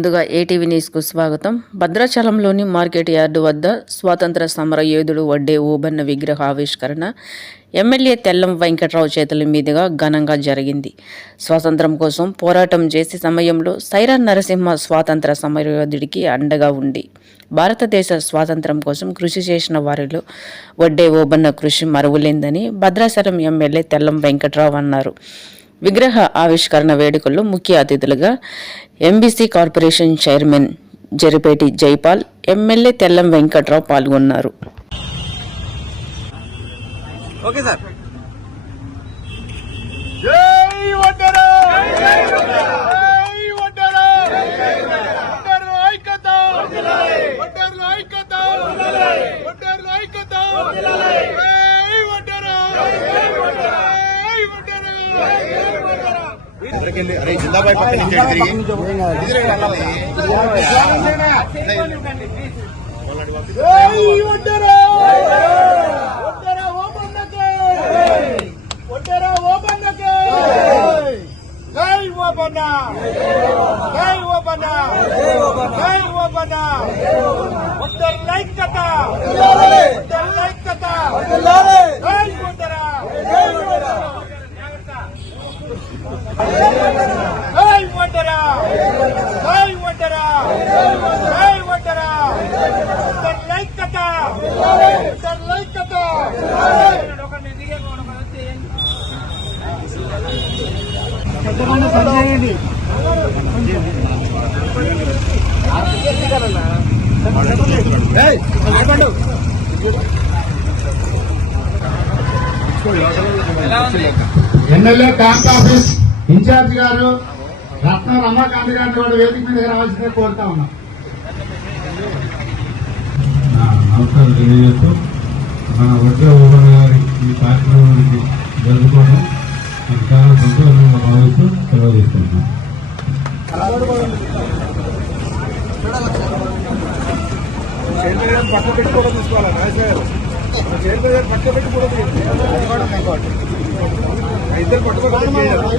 ముందుగా ఏటీవీ న్యూస్కు స్వాగతం. భద్రాచలంలోని మార్కెట్ యార్డు వద్ద స్వాతంత్ర సమర యోధుడు వడ్డే ఓబన్న విగ్రహ ఆవిష్కరణ ఎమ్మెల్యే తెల్లం వెంకట్రావు చేతుల మీదుగా ఘనంగా జరిగింది. స్వాతంత్రం కోసం పోరాటం చేసే సమయంలో సైరా నరసింహ స్వాతంత్ర సమరయోధుడికి అండగా ఉండి భారతదేశ స్వాతంత్రం కోసం కృషి చేసిన వారిలో వడ్డే ఓబన్న కృషి మరువలేందని భద్రాచలం ఎమ్మెల్యే తెల్లం వెంకట్రావు అన్నారు. విగ్రహ ఆవిష్కరణ వేడుకల్లో ముఖ్య అతిథులుగా MBC corporation chairman Jaripeti Jaipal, MLA Tellam Venkatrao పాల్గొన్నారు. Okay sir. జై వడ్డెరా, జై వడ్డెరా, వడ్డెరా ఐక్యత, వడ్డెరా ఐక్యత, వడ్డెరా ఐక్యత, జై వడ్డెరా, జై వడ్డెరా. అరే జిందాబాయ్ పక్క నుంచి తిరిగి ఎమ్మెల్యే క్యాంప్ ఆఫీస్ ఇన్ఛార్జ్ గారు రత్న రమాకాంత్ గారిని కూడా వేదిక మీద రావాల్సిందే కోరుతా ఉన్నాం. నమస్కారం తెలియజేస్తూ మన వడ్డే ఓబన్న గారి ఈ కార్యక్రమానికి జరుపుకోవడం నాకు చాలా సంతోషంగా భావిస్తూ సెలవు తీసుకుంటున్నాం. పక్క పెట్టి కూడా తీసుకోవాలి, పక్క పెట్టి కూడా ఇద్దరు పట్టుకోవాలి.